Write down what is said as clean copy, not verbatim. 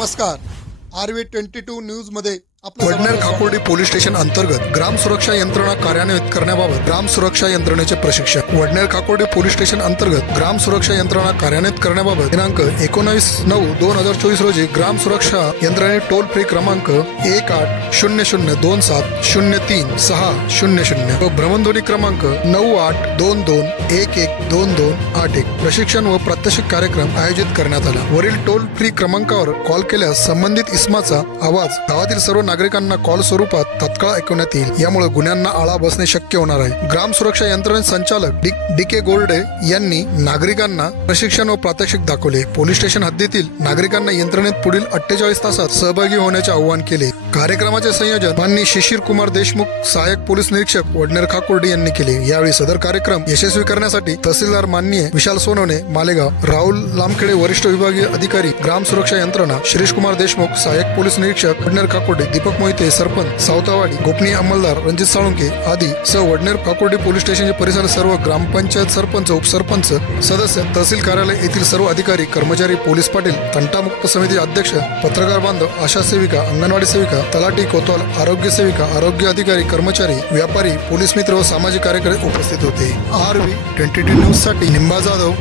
नमस्कार. RV22 news मध्ये आपलं वडनेर खाकोर्डी पोलीस स्टेशन अंतर्गत ग्राम सुरक्षा यंत्रणा कार्यान्वित करण्याबाबत ग्राम सुरक्षा यंत्रणेचे प्रशिक्षण. वडनेर खाकोर्डी पोलीस स्टेशन अंतर्गत ग्राम सुरक्षा यंत्रणा कार्यान्वित करण्याबाबत दिनांक 19/9/2024 रोजी ग्राम सुरक्षा यंत्रणे टोल फ्री क्रमांक 1800-2303600 व भ्रमणध्वनी क्रमांक 9822112281 प्रशिक्षण व प्रात्यक्षिक कार्यक्रम आयोजित करण्यात आला. वरील टोल फ्री क्रमांकावर कॉल केल्यास संबंधित इसमाचा आवाज गावातील सर्व नागरिकांना कॉल स्वरूपात तत्काळ ऐकवण्यात येईल. यामुळे गुन्ह्यांना आळा बसणे शक्य होणार आहे. ग्राम सुरक्षा यंत्रणे संचालक DK गोल्डे यांनी नागरिकांना प्रशिक्षण व प्रात्यक्षिक दाखवले. पोलीस स्टेशन हद्दीतील नागरिकांना यंत्रणेत पुढील 48 तासात सहभागी होण्याचे आवाहन केले. कार्यक्रमाचे संयोजन माननीय शिशिर कुमार देशमुख, सहाय्यक पोलीस निरीक्षक वडनेर खाकोर्डी यांनी केले. यावेळी सदर कार्यक्रम यशस्वी करण्यासाठी तहसीलदार माननीय विशाल सोनवणे मालेगाव, राहुल लामखेडे वरिष्ठ विभागीय अधिकारी ग्राम सुरक्षा यंत्रणा, शिरीष कुमार देशमुख सहाय्यक पोलीस निरीक्षक वडनेर खाकोर्डी, दीपक मोहिते सरपंच सावतावाडी, गोपनीय अंमलदार रणजित साळुंके आदी सह वडनेर खाकोर्डी पोलीस स्टेशनचे परिसर सर्व ग्रामपंचायत सरपंच, उपसरपंच, सदस्य, तहसील कार्यालय येथील सर्व अधिकारी, कर्मचारी, पोलीस पाटील, तंटामुक्त समिती अध्यक्ष, पत्रकार बांधव, आशा सेविका, अंगणवाडी सेविका, तलाठी, कोतवाल, आरोग्य सेविका, आरोग्य अधिकारी, कर्मचारी, व्यापारी, पोलीस मित्र व सामाजिक कार्यकर्ते उपस्थित होते. RV22 न्यूज साठी निंबा जाधव.